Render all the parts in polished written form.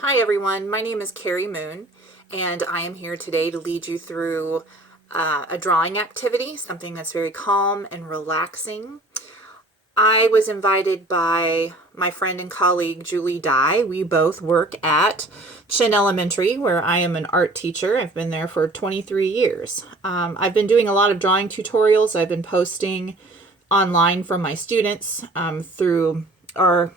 Hi everyone, my name is Carrie Moon and I am here today to lead you through a drawing activity, something that's very calm and relaxing. I was invited by my friend and colleague Julie Dye. We both work at Chin Elementary where I am an art teacher. I've been there for 23 years. I've been doing a lot of drawing tutorials. I've been posting online from my students through our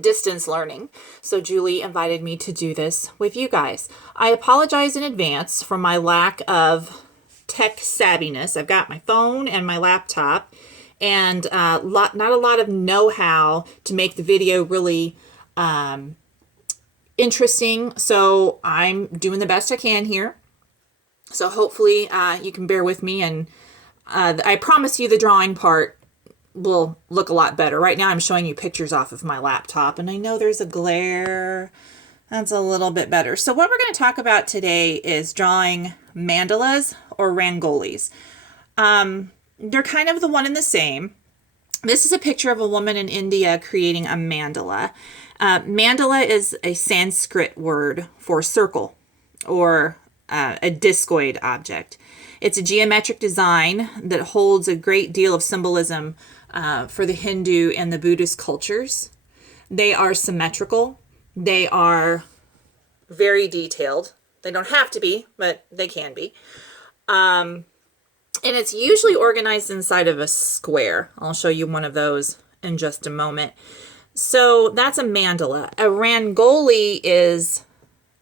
distance learning. So Julie invited me to do this with you guys. I apologize in advance for my lack of tech savviness. I've got my phone and my laptop and not a lot of know-how to make the video really interesting. So I'm doing the best I can here. So hopefully you can bear with me, and I promise you the drawing part will look a lot better. Right now I'm showing you pictures off of my laptop and I know there's a glare. That's a little bit better. So what we're going to talk about today is drawing mandalas or rangolis. They're kind of the one and the same. This is a picture of a woman in India creating a mandala. Mandala is a Sanskrit word for circle or a discoid object. It's a geometric design that holds a great deal of symbolism for the Hindu and the Buddhist cultures. They are symmetrical. They are very detailed. They don't have to be, but they can be. And it's usually organized inside of a square. I'll show you one of those in just a moment. So that's a mandala. A rangoli is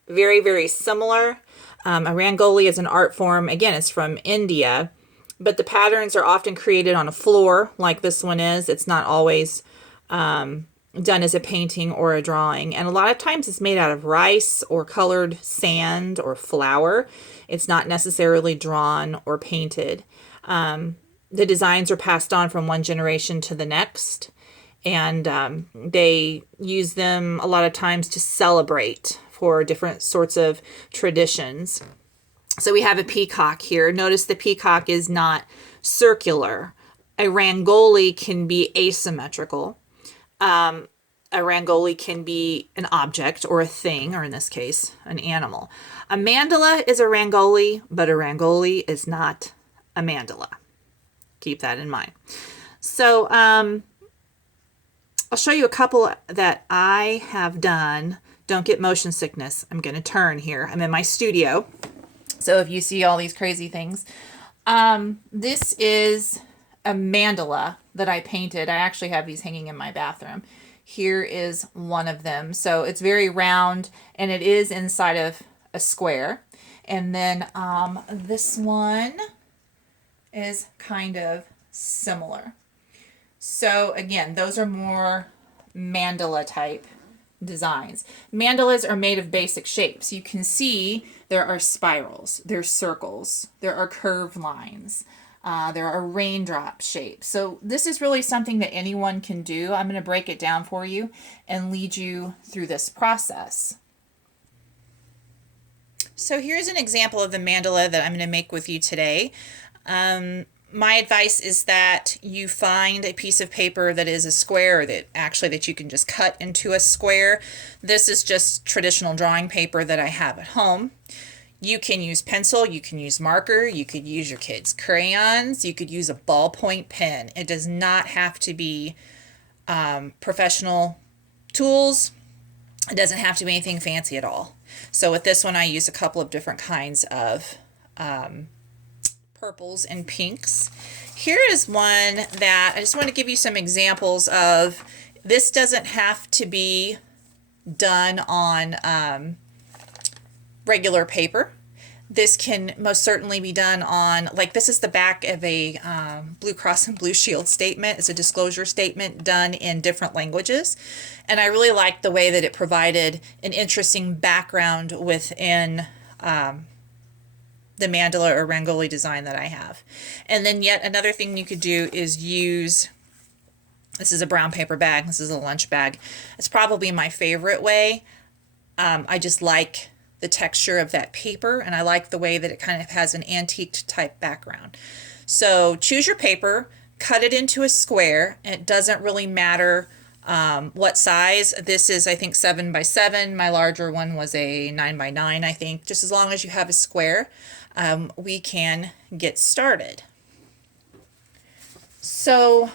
very, very similar. A rangoli is an art form. Again, it's from India, but the patterns are often created on a floor like this one is. It's not always done as a painting or a drawing. And a lot of times it's made out of rice or colored sand or flour. It's not necessarily drawn or painted. The designs are passed on from one generation to the next. And they use them a lot of times to celebrate for different sorts of traditions. So we have a peacock here. Notice the peacock is not circular. A rangoli can be asymmetrical. A rangoli can be an object or a thing, or in this case, an animal. A mandala is a rangoli, but a rangoli is not a mandala. Keep that in mind. So I'll show you a couple that I have done. Don't get motion sickness. I'm going to turn here. I'm in my studio. So if you see all these crazy things, this is a mandala that I painted. I actually have these hanging in my bathroom. Here is one of them. So it's very round and it is inside of a square. And then this one is kind of similar. So again, those are more mandala type designs. Mandalas are made of basic shapes. You can see there are spirals, there's circles, there are curved lines, there are raindrop shapes. So this is really something that anyone can do. I'm going to break it down for you and lead you through this process. So here's an example of the mandala that I'm going to make with you today. My advice is that you find a piece of paper that is a square, that you can just cut into a square. This is just traditional drawing paper that I have at home. You can use pencil, you can use marker, you could use your kids' crayons, you could use a ballpoint pen. It does not have to be professional tools. It doesn't have to be anything fancy at all. So with this one, I use a couple of different kinds of purples and pinks. Here is one that I just want to give you some examples of. This doesn't have to be done on regular paper. This can most certainly be done on, like this is the back of a Blue Cross and Blue Shield statement. It's a disclosure statement done in different languages. And I really like the way that it provided an interesting background within the mandala or rangoli design that I have. And then yet another thing you could do is use, this is a brown paper bag, this is a lunch bag. It's probably my favorite way. I just like the texture of that paper and I like the way that it kind of has an antique type background. So choose your paper, cut it into a square. It doesn't really matter What size? This is, I think, 7 by 7. My larger one was a 9 by 9, I think. Just as long as you have a square, we can get started. So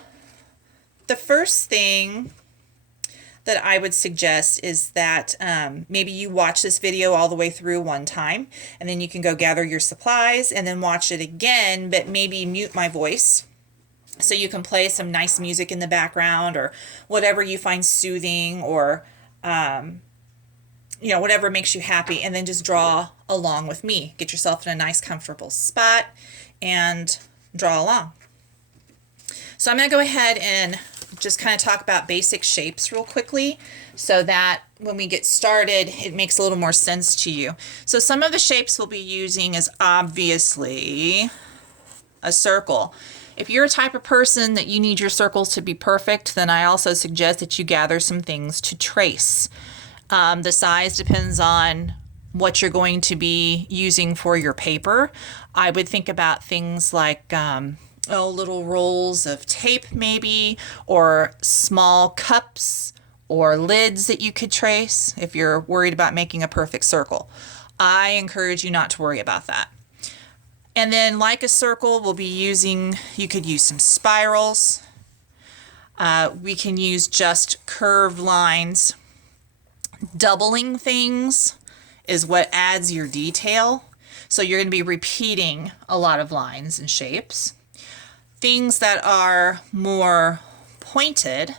the first thing that I would suggest is that maybe you watch this video all the way through one time, and then you can go gather your supplies and then watch it again, but maybe mute my voice so you can play some nice music in the background or whatever you find soothing, or whatever makes you happy, and then just draw along with me. Get yourself in a nice comfortable spot and draw along. So I'm going to go ahead and just kind of talk about basic shapes real quickly so that when we get started, it makes a little more sense to you. So some of the shapes we'll be using is obviously a circle. If you're a type of person that you need your circles to be perfect, then I also suggest that you gather some things to trace. The size depends on what you're going to be using for your paper. I would think about things like little rolls of tape maybe, or small cups or lids that you could trace if you're worried about making a perfect circle. I encourage you not to worry about that. And then, like a circle, you could use some spirals. We can use just curved lines. Doubling things is what adds your detail. So you're going to be repeating a lot of lines and shapes. Things that are more pointed,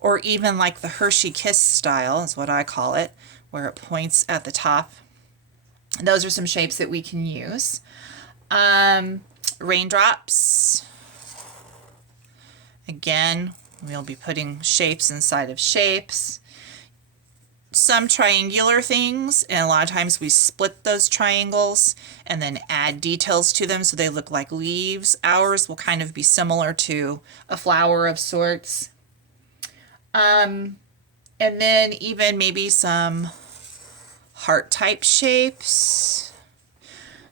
or even like the Hershey Kiss style is what I call it, where it points at the top. Those are some shapes that we can use. Raindrops. Again, we'll be putting shapes inside of shapes. Some triangular things, and a lot of times we split those triangles and then add details to them so they look like leaves. Ours will kind of be similar to a flower of sorts. And then even maybe some heart type shapes.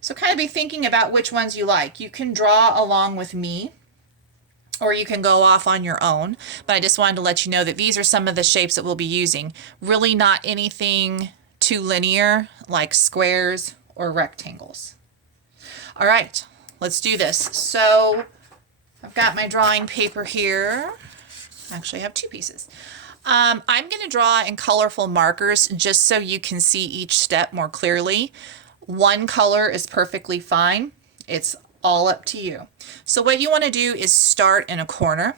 So kind of be thinking about which ones you like. You can draw along with me, or you can go off on your own. But I just wanted to let you know that these are some of the shapes that we'll be using. Really not anything too linear like squares or rectangles. All right, let's do this. So I've got my drawing paper here. Actually, I have two pieces. I'm going to draw in colorful markers just so you can see each step more clearly. One color is perfectly fine. It's all up to you. So what you want to do is start in a corner,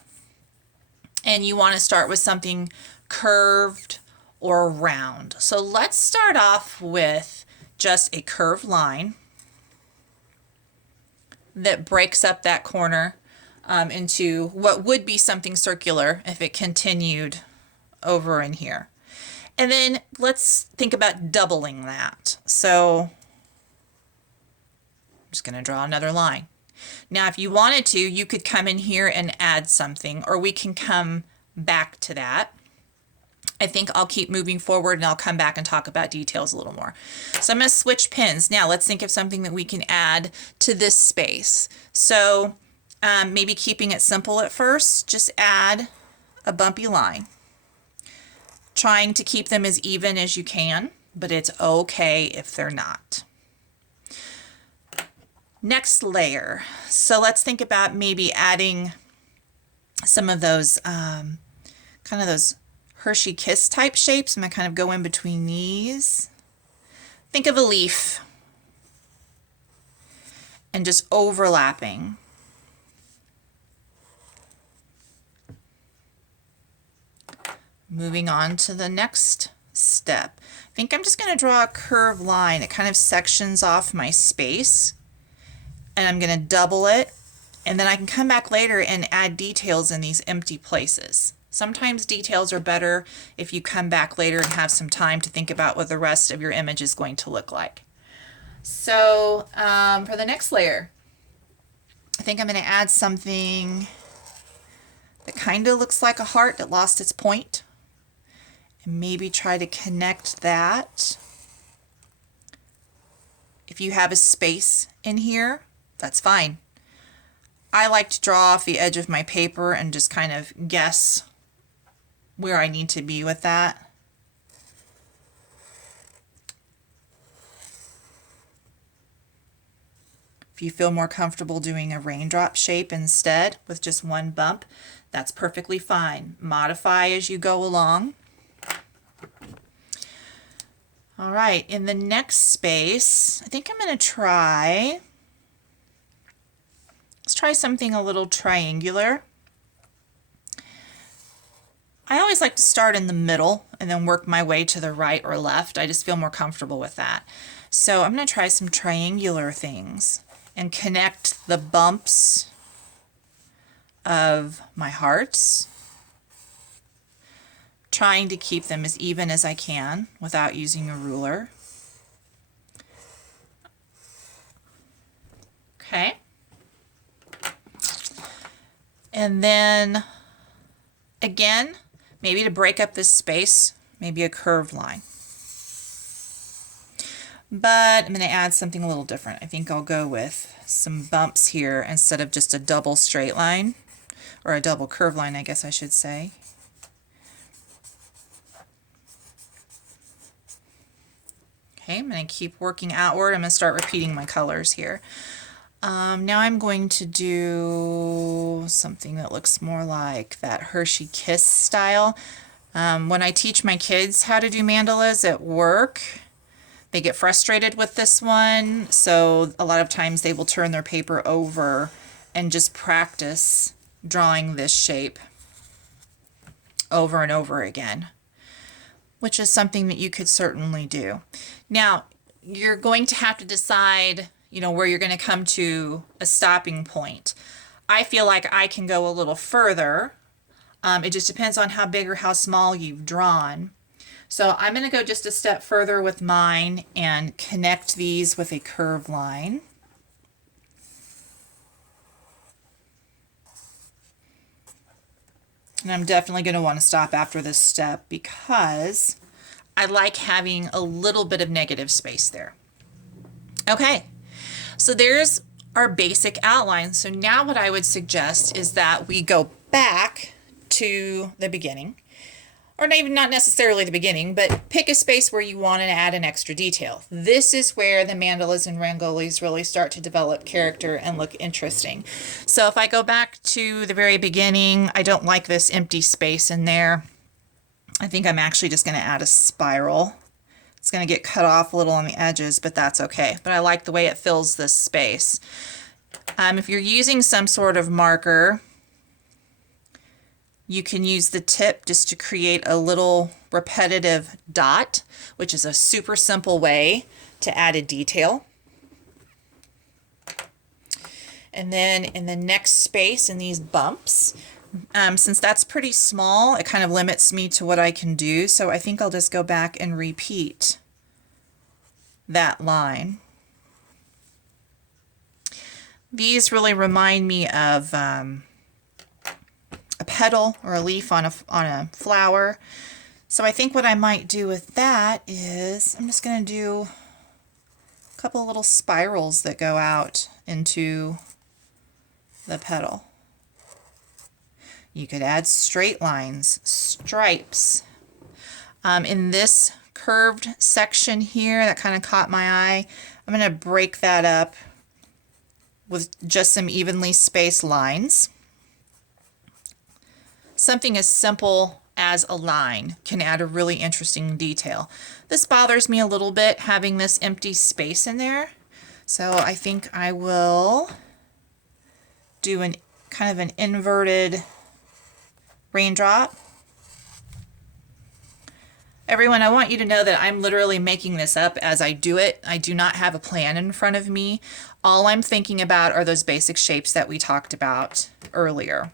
and you want to start with something curved or round. So let's start off with just a curved line that breaks up that corner into what would be something circular if it continued over in here. And then let's think about doubling that. So I'm just going to draw another line. Now, if you wanted to, you could come in here and add something, or we can come back to that. I think I'll keep moving forward and I'll come back and talk about details a little more. So I'm going to switch pins. Now let's think of something that we can add to this space. So maybe keeping it simple at first, just add a bumpy line. Trying to keep them as even as you can, but it's okay if they're not. Next layer. So let's think about maybe adding some of those kind of those Hershey Kiss type shapes. I'm going to kind of go in between these. Think of a leaf and just overlapping. Moving on to the next step. I think I'm just going to draw a curved line that kind of sections off my space. And I'm going to double it, and then I can come back later and add details in these empty places. Sometimes details are better if you come back later and have some time to think about what the rest of your image is going to look like. So for the next layer, I think I'm going to add something that kind of looks like a heart that lost its point, and maybe try to connect that. If you have a space in here, that's fine. I like to draw off the edge of my paper and just kind of guess where I need to be with that. If you feel more comfortable doing a raindrop shape instead with just one bump, that's perfectly fine. Modify as you go along. All right, in the next space, I think I'm going to let's try something a little triangular. I always like to start in the middle and then work my way to the right or left. I just feel more comfortable with that. So I'm going to try some triangular things and connect the bumps of my hearts, trying to keep them as even as I can without using a ruler. Okay. And then again, maybe to break up this space, maybe a curved line. But I'm going to add something a little different. I think I'll go with some bumps here instead of just a double straight line, or a double curved line, I guess I should say. Okay, I'm going to keep working outward. I'm going to start repeating my colors here. Now I'm going to do something that looks more like that Hershey Kiss style. When I teach my kids how to do mandalas at work, they get frustrated with this one, so a lot of times they will turn their paper over and just practice drawing this shape over and over again, which is something that you could certainly do. Now, you're going to have to decide, where you're going to come to a stopping point. I feel like I can go a little further. It just depends on how big or how small you've drawn. So I'm going to go just a step further with mine and connect these with a curved line. And I'm definitely going to want to stop after this step because I like having a little bit of negative space there. Okay, so there's our basic outline. So now what I would suggest is that we go back to the beginning. Or not necessarily the beginning, but pick a space where you want to add an extra detail. This is where the mandalas and rangolis really start to develop character and look interesting. So if I go back to the very beginning, I don't like this empty space in there. I think I'm actually just going to add a spiral. It's going to get cut off a little on the edges, but that's okay. But I like the way it fills this space. If you're using some sort of marker, you can use the tip just to create a little repetitive dot, which is a super simple way to add a detail. And then in the next space, in these bumps, since that's pretty small, it kind of limits me to what I can do. So I think I'll just go back and repeat that line. These really remind me of a petal or a leaf on a flower. So I think what I might do with that is I'm just going to do a couple little spirals that go out into the petal. You could add straight lines, stripes. In this curved section here that kind of caught my eye, I'm going to break that up with just some evenly spaced lines. Something as simple as a line can add a really interesting detail. This bothers me a little bit, having this empty space in there. So I think I will do an kind of an inverted raindrop. Everyone, I want you to know that I'm literally making this up as I do it. I do not have a plan in front of me. All I'm thinking about are those basic shapes that we talked about earlier.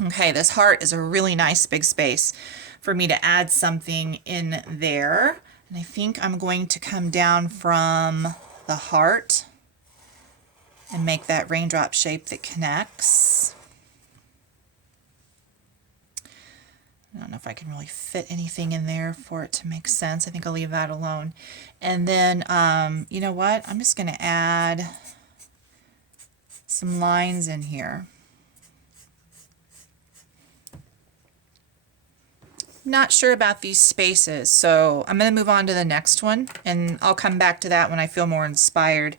Okay, this heart is a really nice big space for me to add something in there. And I think I'm going to come down from the heart and make that raindrop shape that connects. I don't know if I can really fit anything in there for it to make sense. I think I'll leave that alone. And then, you know what? I'm just going to add some lines in here. not sure about these spaces, so I'm going to move on to the next one, and I'll come back to that when I feel more inspired.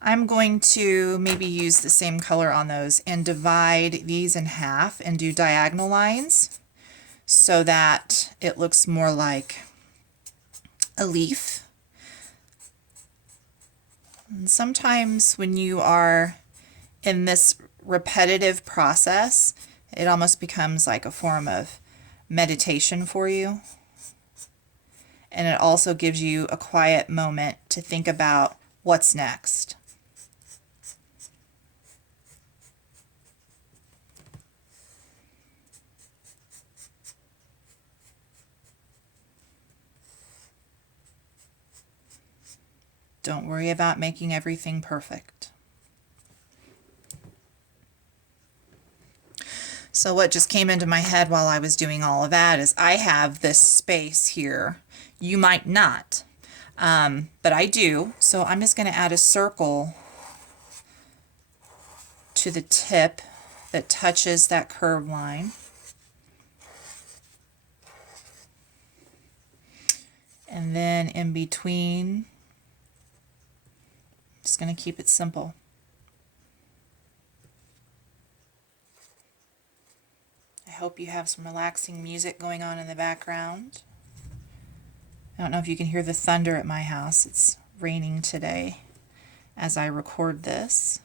I'm going to maybe use the same color on those and divide these in half and do diagonal lines so that it looks more like a leaf. And sometimes when you are in this repetitive process, it almost becomes like a form of meditation for you. And it also gives you a quiet moment to think about what's next. Don't worry about making everything perfect. So what just came into my head while I was doing all of that is I have this space here. You might not, but I do. So I'm just going to add a circle to the tip that touches that curved line. And then in between, I'm just going to keep it simple. I hope you have some relaxing music going on in the background. I don't know if you can hear the thunder at my house. It's raining today as I record this.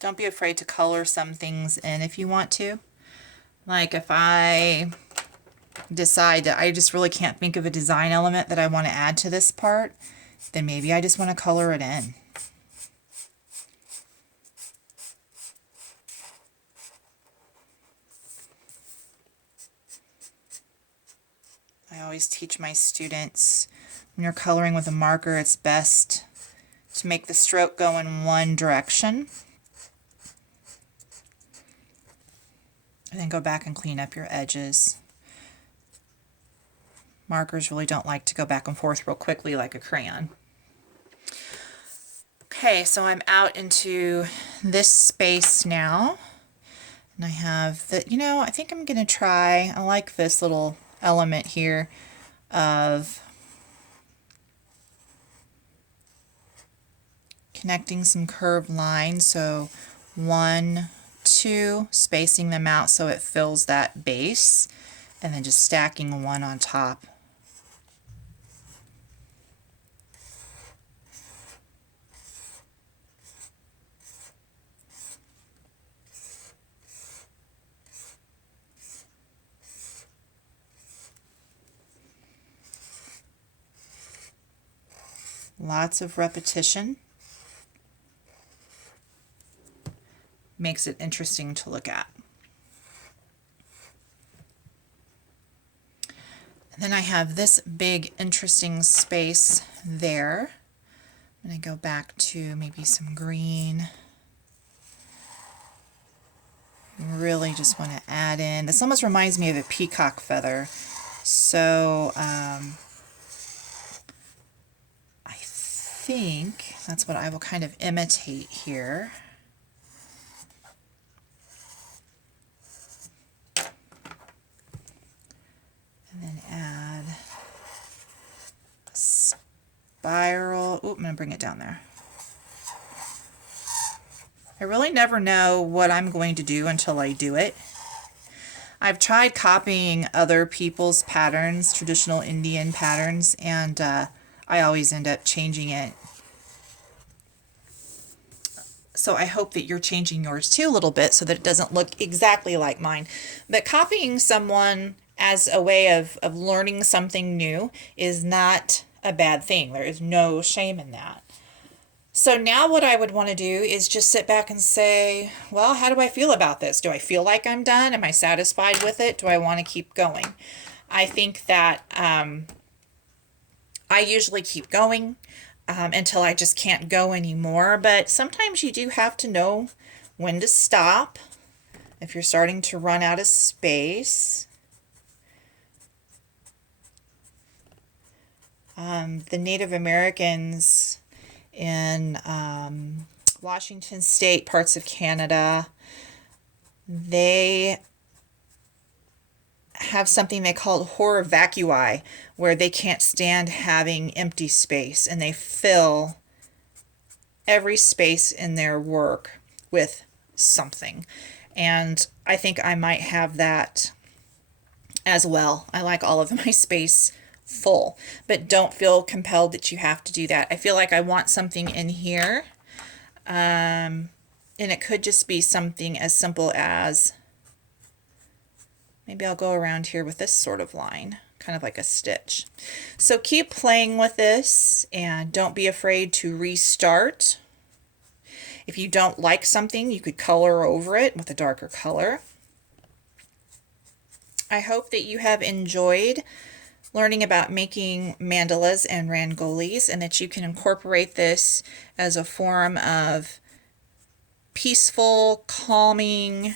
Don't be afraid to color some things in if you want to. Like if I decide that I just really can't think of a design element that I want to add to this part, then maybe I just want to color it in. I always teach my students when you're coloring with a marker, it's best to make the stroke go in one direction. And then go back and clean up your edges. Markers really don't like to go back and forth real quickly like a crayon. Okay, so I'm out into this space now. And I have the, I think I'm going to try, I like this little element here of connecting some curved lines. So 1, 2, spacing them out so it fills that base, and then just stacking one on top. Lots of repetition makes it interesting to look at. And then I have this big interesting space there. I'm going to go back to maybe some green. Really just want to add in, this almost reminds me of a peacock feather. So I think that's what I will kind of imitate here. And then add a spiral. Oop, I'm going to bring it down there. I really never know what I'm going to do until I do it. I've tried copying other people's patterns, traditional Indian patterns, and I always end up changing it. So I hope that you're changing yours too a little bit so that it doesn't look exactly like mine. But copying someone as a way of learning something new is not a bad thing. There is no shame in that. So now what I would want to do is just sit back and say, well, how do I feel about this? Do I feel like I'm done? Am I satisfied with it? Do I want to keep going? I think that I usually keep going until I just can't go anymore. But sometimes you do have to know when to stop if you're starting to run out of space. The Native Americans in Washington State, parts of Canada, they have something they call horror vacui, where they can't stand having empty space, and they fill every space in their work with something. And I think I might have that as well. I like all of my space full, but don't feel compelled that you have to do that. I feel like I want something in here, and it could just be something as simple as, maybe I'll go around here with this sort of line, kind of like a stitch. So keep playing with this and don't be afraid to restart. If you don't like something, you could color over it with a darker color. I hope that you have enjoyed learning about making mandalas and rangolis, and that you can incorporate this as a form of peaceful, calming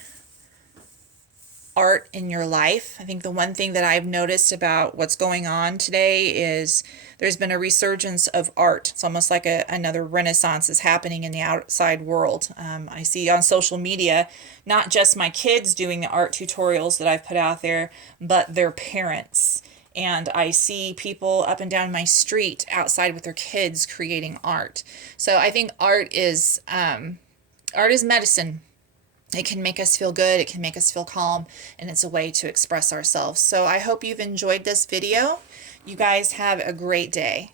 art in your life. I think the one thing that I've noticed about what's going on today is there's been a resurgence of art. It's almost like another renaissance is happening in the outside world. I see on social media, not just my kids doing the art tutorials that I've put out there, but their parents. And I see people up and down my street outside with their kids creating art. So I think art is medicine. It can make us feel good, it can make us feel calm, and it's a way to express ourselves. So I hope you've enjoyed this video. You guys have a great day.